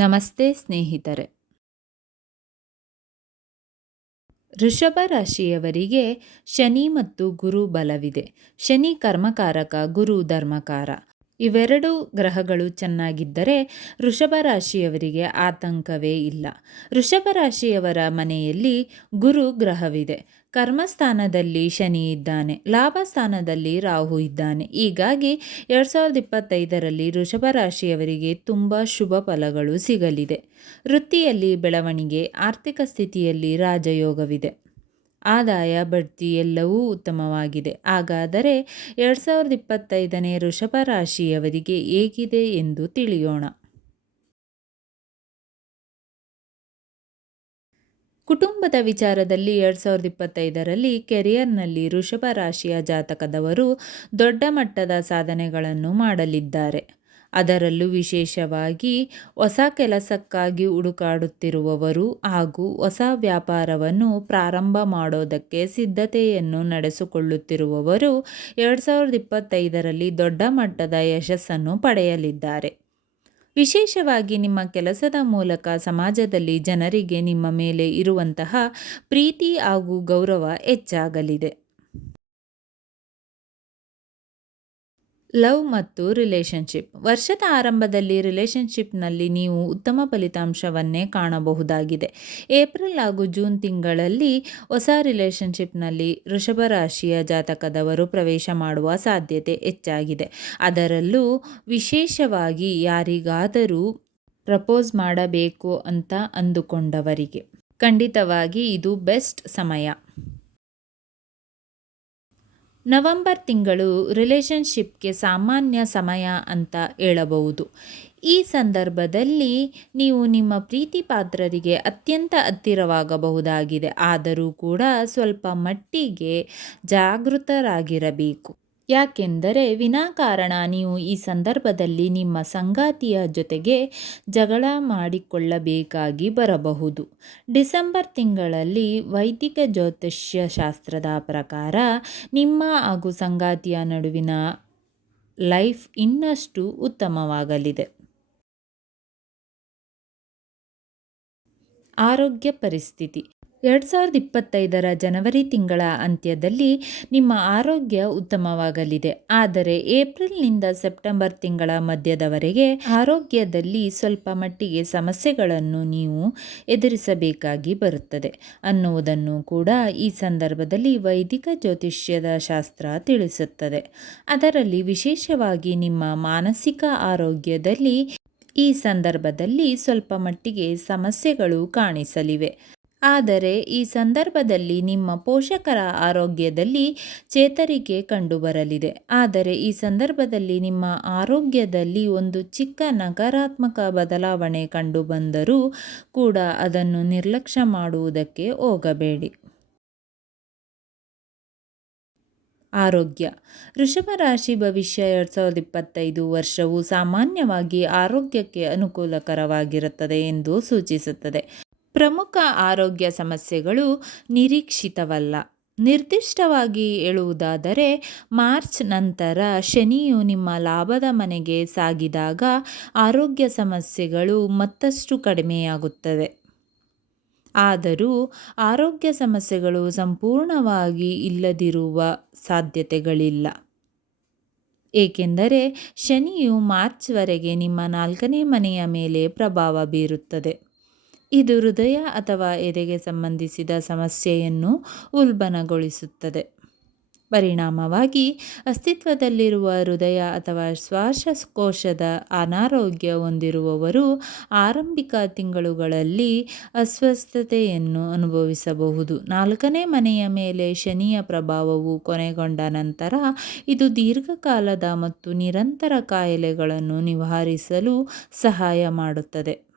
ನಮಸ್ತೆ ಸ್ನೇಹಿತರೆ. ವೃಷಭ ರಾಶಿಯವರಿಗೆ ಶನಿ ಮತ್ತು ಗುರು ಬಲವಿದೆ. ಶನಿ ಕರ್ಮಕಾರಕ ಗುರು ಧರ್ಮಕಾರ. ಇವೆರಡು ಗ್ರಹಗಳು ಚೆನ್ನಾಗಿದ್ದರೆ ವೃಷಭ ರಾಶಿಯವರಿಗೆ ಆತಂಕವೇ ಇಲ್ಲ. ವೃಷಭ ರಾಶಿಯವರ ಮನೆಯಲ್ಲಿ ಗುರು ಗ್ರಹವಿದೆ. ಕರ್ಮಸ್ಥಾನದಲ್ಲಿ ಶನಿ ಇದ್ದಾನೆ. ಲಾಭ ಸ್ಥಾನದಲ್ಲಿ ರಾಹು ಇದ್ದಾನೆ. ಹೀಗಾಗಿ ಎರಡು ಸಾವಿರದ ಇಪ್ಪತ್ತೈದರಲ್ಲಿ ವೃಷಭ ರಾಶಿಯವರಿಗೆ ತುಂಬ ಶುಭ ಫಲಗಳು ಸಿಗಲಿದೆ. ವೃತ್ತಿಯಲ್ಲಿ ಬೆಳವಣಿಗೆ, ಆರ್ಥಿಕ ಸ್ಥಿತಿಯಲ್ಲಿ ರಾಜಯೋಗವಿದೆ. ಆದಾಯ, ಬಡ್ತಿ ಎಲ್ಲವೂ ಉತ್ತಮವಾಗಿದೆ. ಹಾಗಾದರೆ ಎರಡು ಸಾವಿರದ ಇಪ್ಪತ್ತೈದನೇ ವೃಷಭ ರಾಶಿಯವರಿಗೆ ಹೇಗಿದೆ ಎಂದು ತಿಳಿಯೋಣ. ಕುಟುಂಬದ ವಿಚಾರದಲ್ಲಿ ಎರಡು ಸಾವಿರದ ಇಪ್ಪತ್ತೈದರಲ್ಲಿ ಕೆರಿಯರ್ನಲ್ಲಿ ವೃಷಭ ರಾಶಿಯ ಜಾತಕದವರು ದೊಡ್ಡ ಮಟ್ಟದ ಸಾಧನೆಗಳನ್ನು ಮಾಡಲಿದ್ದಾರೆ. ಅದರಲ್ಲೂ ವಿಶೇಷವಾಗಿ ಹೊಸ ಕೆಲಸಕ್ಕಾಗಿ ಹುಡುಕಾಡುತ್ತಿರುವವರು ಹಾಗೂ ಹೊಸ ವ್ಯಾಪಾರವನ್ನು ಪ್ರಾರಂಭ ಮಾಡೋದಕ್ಕೆ ಸಿದ್ಧತೆಯನ್ನು ನಡೆಸಿಕೊಳ್ಳುತ್ತಿರುವವರು ಎರಡು ಸಾವಿರದ ಇಪ್ಪತ್ತೈದರಲ್ಲಿ ದೊಡ್ಡ ಮಟ್ಟದ ಯಶಸ್ಸನ್ನು ಪಡೆಯಲಿದ್ದಾರೆ. ವಿಶೇಷವಾಗಿ ನಿಮ್ಮ ಕೆಲಸದ ಮೂಲಕ ಸಮಾಜದಲ್ಲಿ ಜನರಿಗೆ ನಿಮ್ಮ ಮೇಲೆ ಇರುವಂತಹ ಪ್ರೀತಿ ಹಾಗೂ ಗೌರವ ಹೆಚ್ಚಾಗಲಿದೆ. ಲವ್ ಮತ್ತು ರಿಲೇಷನ್ಶಿಪ್ ವರ್ಷದ ಆರಂಭದಲ್ಲಿ ರಿಲೇಷನ್ಶಿಪ್ನಲ್ಲಿ ನೀವು ಉತ್ತಮ ಫಲಿತಾಂಶವನ್ನೇ ಕಾಣಬಹುದಾಗಿದೆ. ಏಪ್ರಿಲ್ ಹಾಗೂ ಜೂನ್ ತಿಂಗಳಲ್ಲಿ ಹೊಸ ರಿಲೇಷನ್ಶಿಪ್ನಲ್ಲಿ ವೃಷಭ ರಾಶಿಯ ಜಾತಕದವರು ಪ್ರವೇಶ ಮಾಡುವ ಸಾಧ್ಯತೆ ಹೆಚ್ಚಾಗಿದೆ. ಅದರಲ್ಲೂ ವಿಶೇಷವಾಗಿ ಯಾರಿಗಾದರೂ ಪ್ರಪೋಸ್ ಮಾಡಬೇಕು ಅಂತ ಅಂದುಕೊಂಡವರಿಗೆ ಖಂಡಿತವಾಗಿ ಇದು ಬೆಸ್ಟ್ ಸಮಯ. ನವಂಬರ್ ತಿಂಗಳು ರಿಲೇಷನ್ಶಿಪ್ಗೆ ಸಾಮಾನ್ಯ ಸಮಯ ಅಂತ ಹೇಳಬಹುದು. ಈ ಸಂದರ್ಭದಲ್ಲಿ ನೀವು ನಿಮ್ಮ ಪ್ರೀತಿ ಪಾತ್ರರಿಗೆ ಅತ್ಯಂತ ಹತ್ತಿರವಾಗಬಹುದಾಗಿದೆ. ಆದರೂ ಕೂಡ ಸ್ವಲ್ಪ ಮಟ್ಟಿಗೆ ಜಾಗೃತರಾಗಿರಬೇಕು. ಯಾಕೆಂದರೆ ವಿನಾಕಾರಣ, ನೀವು ಈ ಸಂದರ್ಭದಲ್ಲಿ ನಿಮ್ಮ ಸಂಗಾತಿಯ ಜೊತೆಗೆ ಜಗಳ ಮಾಡಿಕೊಳ್ಳಬೇಕಾಗಿ ಬರಬಹುದು. ಡಿಸೆಂಬರ್ ತಿಂಗಳಲ್ಲಿ ವೈದಿಕ ಜ್ಯೋತಿಷ್ಯ ಶಾಸ್ತ್ರದ ಪ್ರಕಾರ ನಿಮ್ಮ ಹಾಗೂ ಸಂಗಾತಿಯ ನಡುವಿನ ಲೈಫ್ ಇನ್ನಷ್ಟು ಉತ್ತಮವಾಗಲಿದೆ. ಆರೋಗ್ಯ ಪರಿಸ್ಥಿತಿ. ಎರಡು ಸಾವಿರದ ಇಪ್ಪತ್ತೈದರ ಜನವರಿ ತಿಂಗಳ ಅಂತ್ಯದಲ್ಲಿ ನಿಮ್ಮ ಆರೋಗ್ಯ ಉತ್ತಮವಾಗಲಿದೆ. ಆದರೆ ಏಪ್ರಿಲ್ನಿಂದ ಸೆಪ್ಟೆಂಬರ್ ತಿಂಗಳ ಮಧ್ಯದವರೆಗೆ ಆರೋಗ್ಯದಲ್ಲಿ ಸ್ವಲ್ಪ ಮಟ್ಟಿಗೆ ಸಮಸ್ಯೆಗಳನ್ನು ನೀವು ಎದುರಿಸಬೇಕಾಗಿ ಬರುತ್ತದೆ ಅನ್ನುವುದನ್ನು ಕೂಡ ಈ ಸಂದರ್ಭದಲ್ಲಿ ವೈದಿಕ ಜ್ಯೋತಿಷ್ಯದ ಶಾಸ್ತ್ರ ತಿಳಿಸುತ್ತದೆ. ಅದರಲ್ಲಿ ವಿಶೇಷವಾಗಿ ನಿಮ್ಮ ಮಾನಸಿಕ ಆರೋಗ್ಯದಲ್ಲಿ ಈ ಸಂದರ್ಭದಲ್ಲಿ ಸ್ವಲ್ಪ ಮಟ್ಟಿಗೆ ಸಮಸ್ಯೆಗಳು ಕಾಣಿಸಲಿವೆ. ಆದರೆ ಈ ಸಂದರ್ಭದಲ್ಲಿ ನಿಮ್ಮ ಪೋಷಕರ ಆರೋಗ್ಯದಲ್ಲಿ ಚೇತರಿಕೆ ಕಂಡುಬರಲಿದೆ. ಆದರೆ ಈ ಸಂದರ್ಭದಲ್ಲಿ ನಿಮ್ಮ ಆರೋಗ್ಯದಲ್ಲಿ ಒಂದು ಚಿಕ್ಕ ನಕಾರಾತ್ಮಕ ಬದಲಾವಣೆ ಕಂಡುಬಂದರೂ ಕೂಡ ಅದನ್ನು ನಿರ್ಲಕ್ಷ್ಯ ಮಾಡುವುದಕ್ಕೆ ಹೋಗಬೇಡಿ. ಆರೋಗ್ಯ. ಋಷಭ ರಾಶಿ ಭವಿಷ್ಯ ಎರಡು ಸಾವಿರದ ಇಪ್ಪತ್ತೈದು ವರ್ಷವು ಸಾಮಾನ್ಯವಾಗಿ ಆರೋಗ್ಯಕ್ಕೆ ಅನುಕೂಲಕರವಾಗಿರುತ್ತದೆ ಎಂದು ಸೂಚಿಸುತ್ತದೆ. ಪ್ರಮುಖ ಆರೋಗ್ಯ ಸಮಸ್ಯೆಗಳು ನಿರೀಕ್ಷಿತವಲ್ಲ. ನಿರ್ದಿಷ್ಟವಾಗಿ ಹೇಳುವುದಾದರೆ, ಮಾರ್ಚ್ ನಂತರ ಶನಿಯು ನಿಮ್ಮ ಲಾಭದ ಮನೆಗೆ ಸಾಗಿದಾಗ ಆರೋಗ್ಯ ಸಮಸ್ಯೆಗಳು ಮತ್ತಷ್ಟು ಕಡಿಮೆಯಾಗುತ್ತವೆ. ಆದರೂ ಆರೋಗ್ಯ ಸಮಸ್ಯೆಗಳು ಸಂಪೂರ್ಣವಾಗಿ ಇಲ್ಲದಿರುವ ಸಾಧ್ಯತೆಗಳಿಲ್ಲ. ಏಕೆಂದರೆ ಶನಿಯು ಮಾರ್ಚ್ವರೆಗೆ ನಿಮ್ಮ ನಾಲ್ಕನೇ ಮನೆಯ ಮೇಲೆ ಪ್ರಭಾವ ಬೀರುತ್ತದೆ. ಇದು ಹೃದಯ ಅಥವಾ ಎದೆಗೆ ಸಂಬಂಧಿಸಿದ ಸಮಸ್ಯೆಯನ್ನು ಉಲ್ಬಣಗೊಳಿಸುತ್ತದೆ. ಪರಿಣಾಮವಾಗಿ ಅಸ್ತಿತ್ವದಲ್ಲಿರುವ ಹೃದಯ ಅಥವಾ ಶ್ವಾಸಕೋಶದ ಅನಾರೋಗ್ಯ ಹೊಂದಿರುವವರು ಆರಂಭಿಕ ತಿಂಗಳುಗಳಲ್ಲಿ ಅಸ್ವಸ್ಥತೆಯನ್ನು ಅನುಭವಿಸಬಹುದು. ನಾಲ್ಕನೇ ಮನೆಯ ಮೇಲೆ ಶನಿಯ ಪ್ರಭಾವವು ಕೊನೆಗೊಂಡ ನಂತರ ಇದು ದೀರ್ಘಕಾಲದ ಮತ್ತು ನಿರಂತರ ಕಾಯಿಲೆಗಳನ್ನು ನಿವಾರಿಸಲು ಸಹಾಯ ಮಾಡುತ್ತದೆ.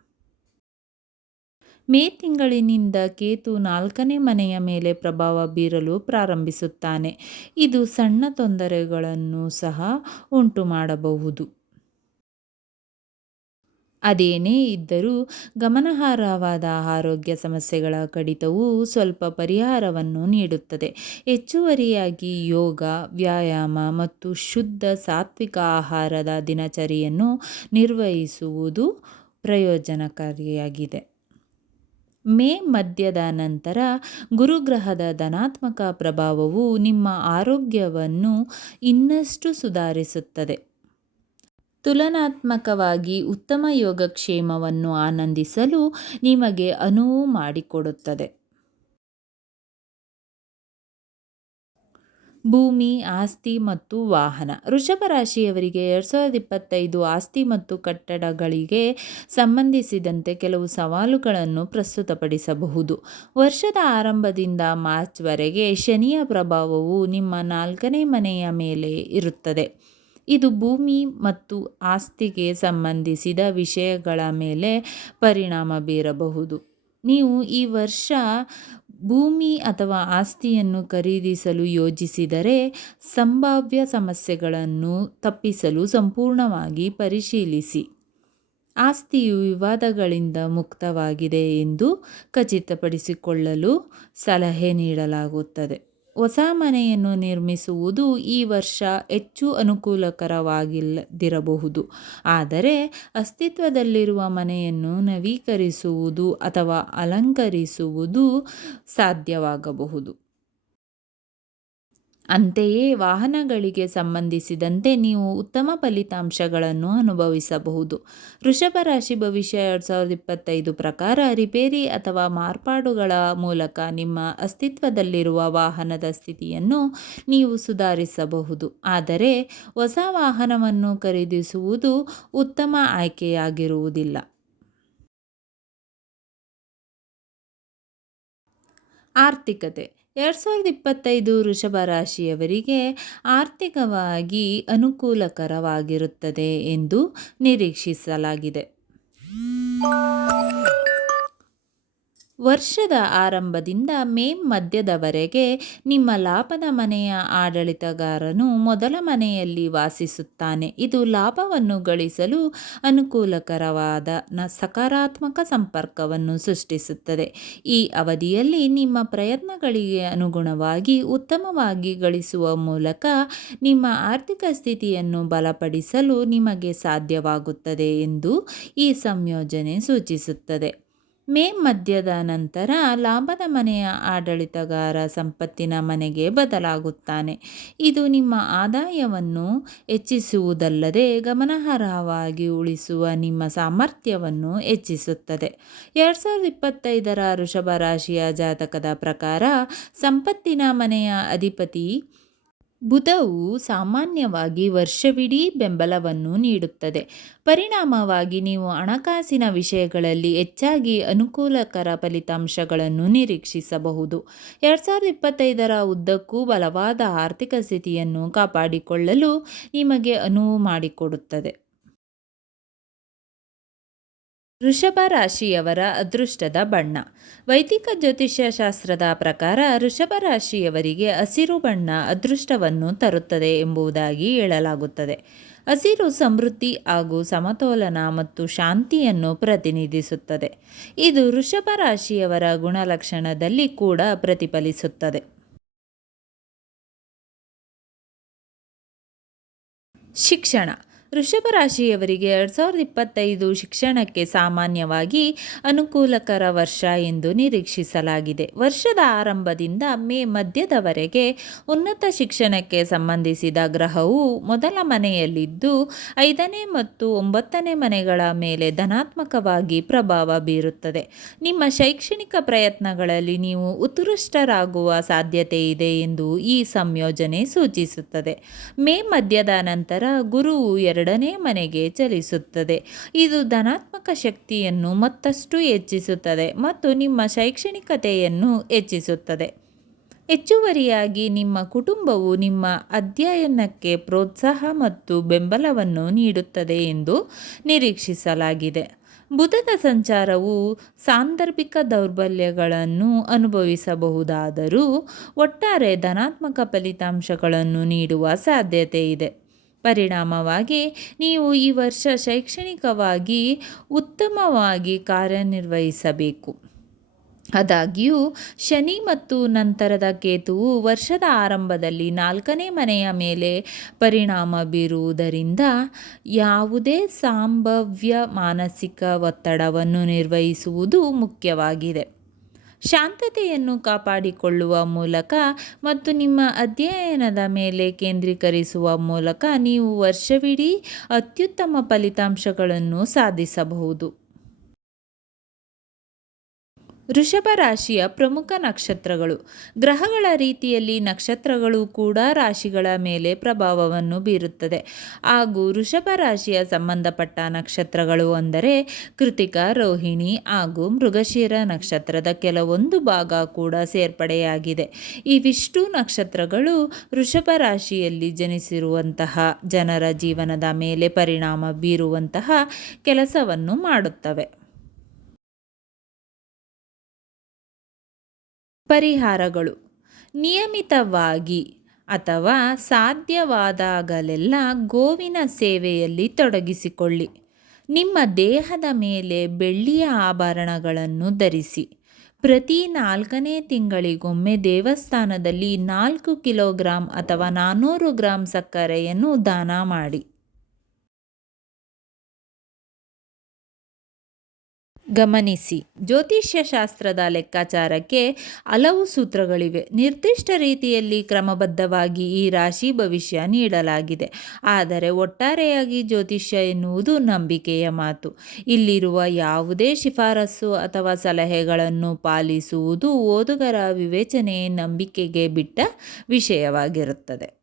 ಮೇ ತಿಂಗಳಿನಿಂದ ಕೇತು ನಾಲ್ಕನೇ ಮನೆಯ ಮೇಲೆ ಪ್ರಭಾವ ಬೀರಲು ಪ್ರಾರಂಭಿಸುತ್ತಾನೆ. ಇದು ಸಣ್ಣ ತೊಂದರೆಗಳನ್ನು ಸಹ ಉಂಟು ಮಾಡಬಹುದು ಅದೇನೇ ಇದ್ದರೂ ಗಮನಾರ್ಹವಾದ ಆರೋಗ್ಯ ಸಮಸ್ಯೆಗಳ ಕಡಿತವು ಸ್ವಲ್ಪ ಪರಿಹಾರವನ್ನು ನೀಡುತ್ತದೆ. ಹೆಚ್ಚುವರಿಯಾಗಿ ಯೋಗ, ವ್ಯಾಯಾಮ ಮತ್ತು ಶುದ್ಧ ಸಾತ್ವಿಕ ಆಹಾರದ ದಿನಚರಿಯನ್ನು ನಿರ್ವಹಿಸುವುದು ಪ್ರಯೋಜನಕಾರಿಯಾಗಿದೆ. ಮೇ ಮಧ್ಯದ ನಂತರ ಗುರುಗ್ರಹದ ಧನಾತ್ಮಕ ಪ್ರಭಾವವು ನಿಮ್ಮ ಆರೋಗ್ಯವನ್ನು ಇನ್ನಷ್ಟು ಸುಧಾರಿಸುತ್ತದೆ. ತುಲನಾತ್ಮಕವಾಗಿ ಉತ್ತಮ ಯೋಗಕ್ಷೇಮವನ್ನು ಆನಂದಿಸಲು ನಿಮಗೆ ಅನುವು ಮಾಡಿಕೊಡುತ್ತದೆ. ಭೂಮಿ, ಆಸ್ತಿ ಮತ್ತು ವಾಹನ. ವೃಷಭ ರಾಶಿಯವರಿಗೆ ಎರಡು ಸಾವಿರದ ಇಪ್ಪತ್ತೈದು ಆಸ್ತಿ ಮತ್ತು ಕಟ್ಟಡಗಳಿಗೆ ಸಂಬಂಧಿಸಿದಂತೆ ಕೆಲವು ಸವಾಲುಗಳನ್ನು ಪ್ರಸ್ತುತಪಡಿಸಬಹುದು. ವರ್ಷದ ಆರಂಭದಿಂದ ಮಾರ್ಚ್ವರೆಗೆ ಶನಿಯ ಪ್ರಭಾವವು ನಿಮ್ಮ ನಾಲ್ಕನೇ ಮನೆಯ ಮೇಲೆ ಇರುತ್ತದೆ. ಇದು ಭೂಮಿ ಮತ್ತು ಆಸ್ತಿಗೆ ಸಂಬಂಧಿಸಿದ ವಿಷಯಗಳ ಮೇಲೆ ಪರಿಣಾಮ ಬೀರಬಹುದು. ನೀವು ಈ ವರ್ಷ ಭೂಮಿ ಅಥವಾ ಆಸ್ತಿಯನ್ನು ಖರೀದಿಸಲು ಯೋಜಿಸಿದರೆ ಸಂಭಾವ್ಯ ಸಮಸ್ಯೆಗಳನ್ನು ತಪ್ಪಿಸಲು ಸಂಪೂರ್ಣವಾಗಿ ಪರಿಶೀಲಿಸಿ. ಆಸ್ತಿಯು ವಿವಾದಗಳಿಂದ ಮುಕ್ತವಾಗಿದೆ ಎಂದು ಖಚಿತಪಡಿಸಿಕೊಳ್ಳಲು ಸಲಹೆ ನೀಡಲಾಗುತ್ತದೆ. ಹೊಸ ಮನೆಯನ್ನು ನಿರ್ಮಿಸುವುದು ಈ ವರ್ಷ ಹೆಚ್ಚು ಅನುಕೂಲಕರವಾಗಿಲ್ಲದಿರಬಹುದು. ಆದರೆ ಅಸ್ತಿತ್ವದಲ್ಲಿರುವ ಮನೆಯನ್ನು ನವೀಕರಿಸುವುದು ಅಥವಾ ಅಲಂಕರಿಸುವುದು ಸಾಧ್ಯವಾಗಬಹುದು. ಅಂತೆಯೇ ವಾಹನಗಳಿಗೆ ಸಂಬಂಧಿಸಿದಂತೆ ನೀವು ಉತ್ತಮ ಫಲಿತಾಂಶಗಳನ್ನು ಅನುಭವಿಸಬಹುದು. ವೃಷಭ ರಾಶಿ ಭವಿಷ್ಯ ಎರಡು ಸಾವಿರದ ಇಪ್ಪತ್ತೈದು ಪ್ರಕಾರ ರಿಪೇರಿ ಅಥವಾ ಮಾರ್ಪಾಡುಗಳ ಮೂಲಕ ನಿಮ್ಮ ಅಸ್ತಿತ್ವದಲ್ಲಿರುವ ವಾಹನದ ಸ್ಥಿತಿಯನ್ನು ನೀವು ಸುಧಾರಿಸಬಹುದು. ಆದರೆ ಹೊಸ ವಾಹನವನ್ನು ಖರೀದಿಸುವುದು ಉತ್ತಮ ಆಯ್ಕೆಯಾಗಿರುವುದಿಲ್ಲ. ಆರ್ಥಿಕತೆ. ಎರಡು ಸಾವಿರದ ಇಪ್ಪತ್ತೈದು ವೃಷಭ ರಾಶಿಯವರಿಗೆ ಆರ್ಥಿಕವಾಗಿ ಅನುಕೂಲಕರವಾಗಿರುತ್ತದೆ ಎಂದು ನಿರೀಕ್ಷಿಸಲಾಗಿದೆ. ವರ್ಷದ ಆರಂಭದಿಂದ ಮೇ ಮಧ್ಯದವರೆಗೆ ನಿಮ್ಮ ಲಾಭದ ಮನೆಯ ಆಡಳಿತಗಾರನು ಮೊದಲ ಮನೆಯಲ್ಲಿ ವಾಸಿಸುತ್ತಾನೆ. ಇದು ಲಾಭವನ್ನು ಗಳಿಸಲು ಅನುಕೂಲಕರವಾದ ನ ಸಕಾರಾತ್ಮಕ ಸಂಪರ್ಕವನ್ನು ಸೃಷ್ಟಿಸುತ್ತದೆ. ಈ ಅವಧಿಯಲ್ಲಿ ನಿಮ್ಮ ಪ್ರಯತ್ನಗಳಿಗೆ ಅನುಗುಣವಾಗಿ ಉತ್ತಮವಾಗಿ ಗಳಿಸುವ ಮೂಲಕ ನಿಮ್ಮ ಆರ್ಥಿಕ ಸ್ಥಿತಿಯನ್ನು ಬಲಪಡಿಸಲು ನಿಮಗೆ ಸಾಧ್ಯವಾಗುತ್ತದೆ ಎಂದು ಈ ಸಂಯೋಜನೆ ಸೂಚಿಸುತ್ತದೆ. ಮೇ ಮಧ್ಯದ ನಂತರ ಲಾಭದ ಮನೆಯ ಆಡಳಿತಗಾರ ಸಂಪತ್ತಿನ ಮನೆಗೆ ಬದಲಾಗುತ್ತಾನೆ. ಇದು ನಿಮ್ಮ ಆದಾಯವನ್ನು ಹೆಚ್ಚಿಸುವುದಲ್ಲದೆ ಗಮನಾರ್ಹವಾಗಿ ಉಳಿಸುವ ನಿಮ್ಮ ಸಾಮರ್ಥ್ಯವನ್ನು ಹೆಚ್ಚಿಸುತ್ತದೆ. ಎರಡು ಸಾವಿರದ ಇಪ್ಪತ್ತೈದರ ವೃಷಭ ರಾಶಿಯ ಜಾತಕದ ಪ್ರಕಾರ ಸಂಪತ್ತಿನ ಮನೆಯ ಅಧಿಪತಿ ಬುಧವು ಸಾಮಾನ್ಯವಾಗಿ ವರ್ಷವಿಡೀ ಬೆಂಬಲವನ್ನು ನೀಡುತ್ತದೆ. ಪರಿಣಾಮವಾಗಿ ನೀವು ಹಣಕಾಸಿನ ವಿಷಯಗಳಲ್ಲಿ ಹೆಚ್ಚಾಗಿ ಅನುಕೂಲಕರ ಫಲಿತಾಂಶಗಳನ್ನು ನಿರೀಕ್ಷಿಸಬಹುದು. ಎರಡು ಸಾವಿರದ ಇಪ್ಪತ್ತೈದರ ಉದ್ದಕ್ಕೂ ಬಲವಾದ ಆರ್ಥಿಕ ಸ್ಥಿತಿಯನ್ನು ಕಾಪಾಡಿಕೊಳ್ಳಲು ನಿಮಗೆ ಅನುವು ಮಾಡಿಕೊಡುತ್ತದೆ. ವೃಷಭ ರಾಶಿಯವರ ಅದೃಷ್ಟದ ಬಣ್ಣ. ವೈದಿಕ ಜ್ಯೋತಿಷ್ಯ ಶಾಸ್ತ್ರದ ಪ್ರಕಾರ ವೃಷಭ ರಾಶಿಯವರಿಗೆ ಹಸಿರು ಬಣ್ಣ ಅದೃಷ್ಟವನ್ನು ತರುತ್ತದೆ ಎಂಬುದಾಗಿ ಹೇಳಲಾಗುತ್ತದೆ. ಹಸಿರು ಸಮೃದ್ಧಿ ಹಾಗೂ ಸಮತೋಲನ ಮತ್ತು ಶಾಂತಿಯನ್ನು ಪ್ರತಿನಿಧಿಸುತ್ತದೆ. ಇದು ವೃಷಭ ರಾಶಿಯವರ ಗುಣಲಕ್ಷಣದಲ್ಲಿ ಕೂಡ ಪ್ರತಿಫಲಿಸುತ್ತದೆ. ಶಿಕ್ಷಣ. ವೃಷಭ ರಾಶಿಯವರಿಗೆ ಎರಡು ಸಾವಿರದ ಇಪ್ಪತ್ತೈದು ಶಿಕ್ಷಣಕ್ಕೆ ಸಾಮಾನ್ಯವಾಗಿ ಅನುಕೂಲಕರ ವರ್ಷ ಎಂದು ನಿರೀಕ್ಷಿಸಲಾಗಿದೆ. ವರ್ಷದ ಆರಂಭದಿಂದ ಮೇ ಮಧ್ಯದವರೆಗೆ ಉನ್ನತ ಶಿಕ್ಷಣಕ್ಕೆ ಸಂಬಂಧಿಸಿದ ಗ್ರಹವು ಮೊದಲ ಮನೆಯಲ್ಲಿದ್ದು, ಐದನೇ ಮತ್ತು ಒಂಬತ್ತನೇ ಮನೆಗಳ ಮೇಲೆ ಧನಾತ್ಮಕವಾಗಿ ಪ್ರಭಾವ ಬೀರುತ್ತದೆ. ನಿಮ್ಮ ಶೈಕ್ಷಣಿಕ ಪ್ರಯತ್ನಗಳಲ್ಲಿ ನೀವು ಉತ್ಕೃಷ್ಟರಾಗುವ ಸಾಧ್ಯತೆ ಇದೆ ಎಂದು ಈ ಸಂಯೋಜನೆ ಸೂಚಿಸುತ್ತದೆ. ಮೇ ಮಧ್ಯದ ನಂತರ ಗುರುವು ಎರಡು ಎರಡನೇ ಮನೆಗೆ ಚಲಿಸುತ್ತದೆ. ಇದು ಧನಾತ್ಮಕ ಶಕ್ತಿಯನ್ನು ಮತ್ತಷ್ಟು ಹೆಚ್ಚಿಸುತ್ತದೆ ಮತ್ತು ನಿಮ್ಮ ಶೈಕ್ಷಣಿಕತೆಯನ್ನು ಹೆಚ್ಚಿಸುತ್ತದೆ. ಹೆಚ್ಚುವರಿಯಾಗಿ ನಿಮ್ಮ ಕುಟುಂಬವು ನಿಮ್ಮ ಅಧ್ಯಯನಕ್ಕೆ ಪ್ರೋತ್ಸಾಹ ಮತ್ತು ಬೆಂಬಲವನ್ನು ನೀಡುತ್ತದೆ ಎಂದು ನಿರೀಕ್ಷಿಸಲಾಗಿದೆ. ಬುಧದ ಸಂಚಾರವು ಸಾಂದರ್ಭಿಕ ದೌರ್ಬಲ್ಯಗಳನ್ನು ಅನುಭವಿಸಬಹುದಾದರೂ ಒಟ್ಟಾರೆ ಧನಾತ್ಮಕ ಫಲಿತಾಂಶಗಳನ್ನು ನೀಡುವ ಸಾಧ್ಯತೆ ಇದೆ ಪರಿಣಾಮವಾಗಿ ನೀವು ಈ ವರ್ಷ ಶೈಕ್ಷಣಿಕವಾಗಿ ಉತ್ತಮವಾಗಿ ಕಾರ್ಯನಿರ್ವಹಿಸಬೇಕು. ಆದಾಗ್ಯೂ, ಶನಿ ಮತ್ತು ನಂತರದ ಕೇತುವು ವರ್ಷದ ಆರಂಭದಲ್ಲಿ ನಾಲ್ಕನೇ ಮನೆಯ ಮೇಲೆ ಪರಿಣಾಮ ಬೀರುವುದರಿಂದ ಯಾವುದೇ ಸಾಂಭವ್ಯ ಮಾನಸಿಕ ಒತ್ತಡವನ್ನು ನಿರ್ವಹಿಸುವುದು ಮುಖ್ಯವಾಗಿದೆ. ಶಾಂತತೆಯನ್ನು ಕಾಪಾಡಿಕೊಳ್ಳುವ ಮೂಲಕ ಮತ್ತು ನಿಮ್ಮ ಅಧ್ಯಯನದ ಮೇಲೆ ಕೇಂದ್ರೀಕರಿಸುವ ಮೂಲಕ ನೀವು ವರ್ಷವಿಡೀ ಅತ್ಯುತ್ತಮ ಫಲಿತಾಂಶಗಳನ್ನು ಸಾಧಿಸಬಹುದು. ವೃಷಭ ರಾಶಿಯ ಪ್ರಮುಖ ನಕ್ಷತ್ರಗಳು. ಗ್ರಹಗಳ ರೀತಿಯಲ್ಲಿ ನಕ್ಷತ್ರಗಳು ಕೂಡ ರಾಶಿಗಳ ಮೇಲೆ ಪ್ರಭಾವವನ್ನು ಬೀರುತ್ತದೆ. ಹಾಗೂ ವೃಷಭ ರಾಶಿಯ ಸಂಬಂಧಪಟ್ಟ ನಕ್ಷತ್ರಗಳು ಅಂದರೆ ಕೃತಿಕ, ರೋಹಿಣಿ ಹಾಗೂ ಮೃಗಶಿರ ನಕ್ಷತ್ರದ ಕೆಲವೊಂದು ಭಾಗ ಕೂಡ ಸೇರ್ಪಡೆಯಾಗಿದೆ. ಇವಿಷ್ಟು ನಕ್ಷತ್ರಗಳು ವೃಷಭ ರಾಶಿಯಲ್ಲಿ ಜನಿಸಿರುವಂತಹ ಜನರ ಜೀವನದ ಮೇಲೆ ಪರಿಣಾಮ ಬೀರುವಂತಹ ಕೆಲಸವನ್ನು ಮಾಡುತ್ತವೆ. ಪರಿಹಾರಗಳು. ನಿಯಮಿತವಾಗಿ ಅಥವಾ ಸಾಧ್ಯವಾದಾಗಲೆಲ್ಲ ಗೋವಿನ ಸೇವೆಯಲ್ಲಿ ತೊಡಗಿಸಿಕೊಳ್ಳಿ. ನಿಮ್ಮ ದೇಹದ ಮೇಲೆ ಬೆಳ್ಳಿಯ ಆಭರಣಗಳನ್ನು ಧರಿಸಿ. ಪ್ರತಿ ನಾಲ್ಕನೇ ತಿಂಗಳಿಗೊಮ್ಮೆ ದೇವಸ್ಥಾನದಲ್ಲಿ ನಾಲ್ಕು ಕಿಲೋಗ್ರಾಂ ಅಥವಾ ನಾನ್ನೂರು ಗ್ರಾಂ ಸಕ್ಕರೆಯನ್ನು ದಾನ ಮಾಡಿ. ಗಮನಿಸಿ. ಜ್ಯೋತಿಷ್ಯ ಶಾಸ್ತ್ರದ ಲೆಕ್ಕಾಚಾರಕ್ಕೆ ಹಲವು ಸೂತ್ರಗಳಿವೆ. ನಿರ್ದಿಷ್ಟ ರೀತಿಯಲ್ಲಿ ಕ್ರಮಬದ್ಧವಾಗಿ ಈ ರಾಶಿ ಭವಿಷ್ಯ ನೀಡಲಾಗಿದೆ. ಆದರೆ ಒಟ್ಟಾರೆಯಾಗಿ ಜ್ಯೋತಿಷ್ಯ ಎನ್ನುವುದು ನಂಬಿಕೆಯ ಮಾತು. ಇಲ್ಲಿರುವ ಯಾವುದೇ ಶಿಫಾರಸು ಅಥವಾ ಸಲಹೆಗಳನ್ನು ಪಾಲಿಸುವುದು ಓದುಗರ ವಿವೇಚನೆ, ನಂಬಿಕೆಗೆ ಬಿಟ್ಟ ವಿಷಯವಾಗಿರುತ್ತದೆ.